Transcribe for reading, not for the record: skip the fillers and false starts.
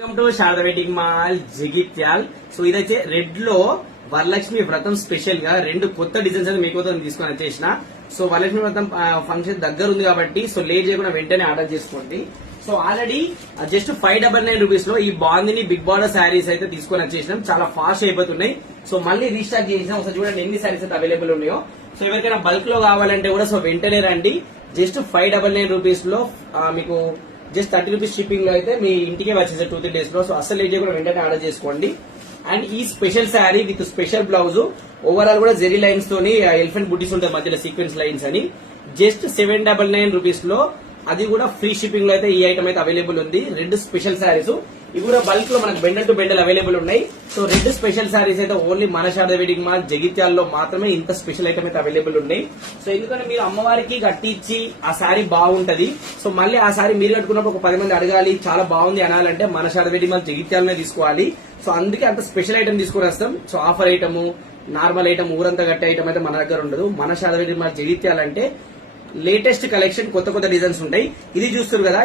Welcome to Sharada wedding mall Jagtial. So ఇదైతే red లో వరలక్ష్మి వ్రతం స్పెషల్ గా రెండు కొత్త డిజైన్స్ అయితే మీకోసం తీసుకొని వచ్చేసిన. సో వరలక్ష్మి వ్రతం ఫంక్షన్ దగ్గర ఉంది కాబట్టి సో లేట్ చేయకుండా వెంటనే ఆర్డర్ చేసుకోండి. సో ఆల్రెడీ జస్ట్ 599 రూపీస్ లో ఈ బాందిని బిగ్ బార్డర్ శారీస్ అయితే తీసుకొని వచ్చేసినాం. చాలా ఫాస్ట్ అయిపోతున్నాయి. సో మళ్ళీ రీస్టార్ట్ చేసినాం. ఒకసారి చూడండి ఎన్ని శారీస్ అయితే అవైలబుల్ ఉన్నాయో. సో ఎవరికైనా బల్క్ లో కావాలంటే కూడా సో వెంటనే రండి. జస్ట్ 599 రూపీస్ లో మీకు జస్ట్ 30 రూపీస్ షిప్పింగ్ లో అయితే మీ ఇంటికే వచ్చేసే 2-3 డేస్ లో. సో అసలు లేట్ చేయకుండా వెంటనే ఆర్డర్ చేసుకోండి. అండ్ ఈ special sari with special blouse overall కూడా జెరీ లైన్స్ తోని ఎలిఫెంట్ బుటీస్ ఉంటాయి మధ్యలో సీక్వెన్స్ లైన్స్ అని జస్ట్ 799 రూపీస్ లో, అది కూడా ఫ్రీ షిప్పింగ్ లో అయితే ఈ ఐటమ్ అయితే అవైలబుల్ ఉంది. రెండు స్పెషల్ శారీస్ ఇవి కూడా బల్క్ లో మనకు బెండల్ టు బెండల్ అవైలబుల్ ఉన్నాయి. సో రెండు స్పెషల్ శారీస్ అయితే ఓన్లీ మన శారద వెడ్డింగ్ మాల్ జగిత్యాల్లో మాత్రమే ఇంత స్పెషల్ ఐటమ్ అయితే అవైలబుల్ ఉన్నాయి. సో ఎందుకంటే మీరు అమ్మవారికి కట్టించి ఆ శారీ బాగుంటది. సో మళ్ళీ ఆ శారీ మీరు కట్టుకున్నప్పుడు ఒక 10 మంది అడగాలి చాలా బాగుంది అనాలంటే మన శారద వెడ్డింగ్ మాల్ జగిత్యాలనే తీసుకోవాలి. సో అందుకే అంత స్పెషల్ ఐటమ్ తీసుకుని వస్తాం. So offer item, normal item, ఊరంతా కట్టే ఐటమ్ అయితే మన దగ్గర ఉండదు. మన శారద వెడ్డింగ్ మాల్ జగిత్యాలంటే లేటెస్ట్ కలెక్షన్, కొత్త కొత్త డిజైన్స్ ఉంటాయి. ఇది చూస్తారు కదా,